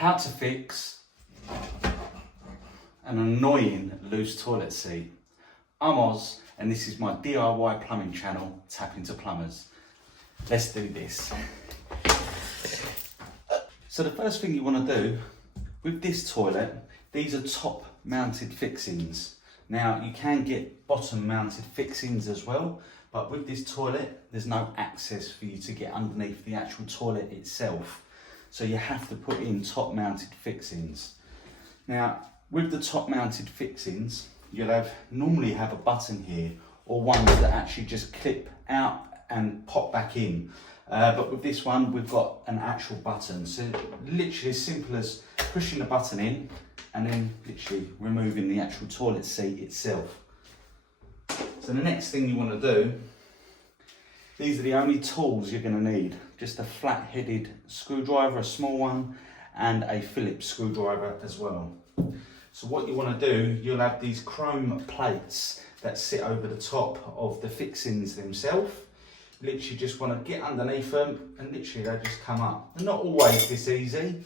How to fix an annoying loose toilet seat. I'm Oz and this is my DIY plumbing channel, Tap Into Plumbers. Let's do this. So the first thing you want to do with this toilet, these are top mounted fixings. Now you can get bottom mounted fixings as well, but with this toilet there's no access for you to get underneath the actual toilet itself. So you have to put in top mounted fixings. Now with the top mounted fixings, you'll normally have a button here or ones that actually just clip out and pop back in. But with this one, we've got an actual button. So literally as simple as pushing the button in and then literally removing the actual toilet seat itself. So the next thing you want to do, these are the only tools you're going to need. Just a flat-headed screwdriver, a small one, and a Phillips screwdriver as well. So what you want to do, you'll have these chrome plates that sit over the top of the fixings themselves. Literally just want to get underneath them and literally they just come up. They're not always this easy,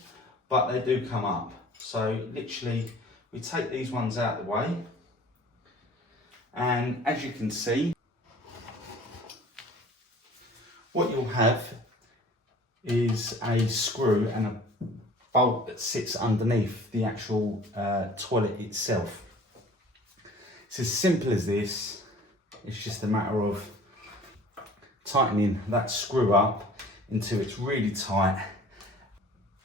but they do come up. So literally we take these ones out of the way, and as you can see, what you'll have is a screw and a bolt that sits underneath the actual toilet itself. It's as simple as this. It's just a matter of tightening that screw up until it's really tight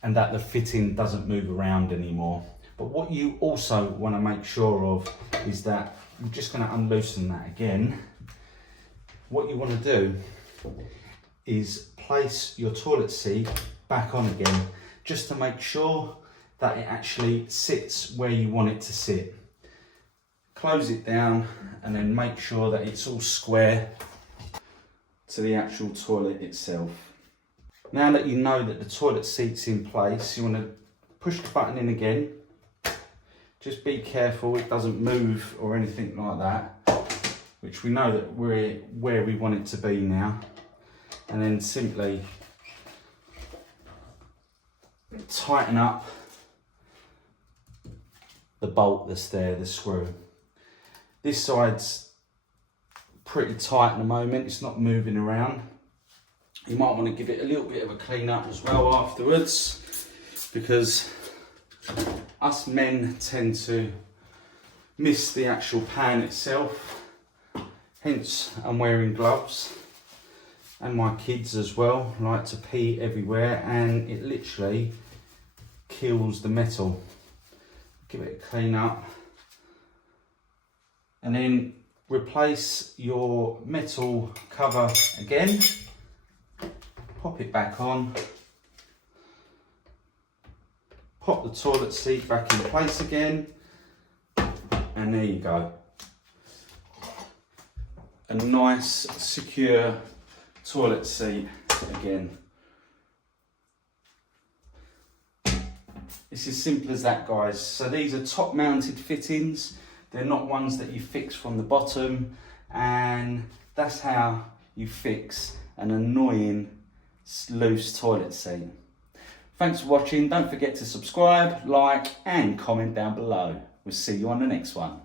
and that the fitting doesn't move around anymore. But what you also want to make sure of is that I'm just going to unloosen that again. What you want to do is place your toilet seat back on again, just to make sure that it actually sits where you want it to sit. Close it down and then make sure that it's all square to the actual toilet itself. Now that you know that the toilet seat's in place, you want to push the button in again. Just be careful it doesn't move or anything like that, which we know that we're where we want it to be now. And then simply tighten up the bolt that's there, the screw. This side's pretty tight at the moment, it's not moving around. You might want to give it a little bit of a clean up as well afterwards, because us men tend to miss the actual pan itself, hence I'm wearing gloves. And my kids as well like to pee everywhere and it literally kills the metal. Give it a clean up and then replace your metal cover again. Pop it back on. Pop the toilet seat back in place again. And there you go. A nice, secure toilet seat again. It's as simple as that, guys. So these are top mounted fittings. They're not ones that you fix from the bottom, and that's how you fix an annoying loose toilet seat. Thanks for watching. Don't forget to subscribe, like and comment down below. We'll see you on the next one.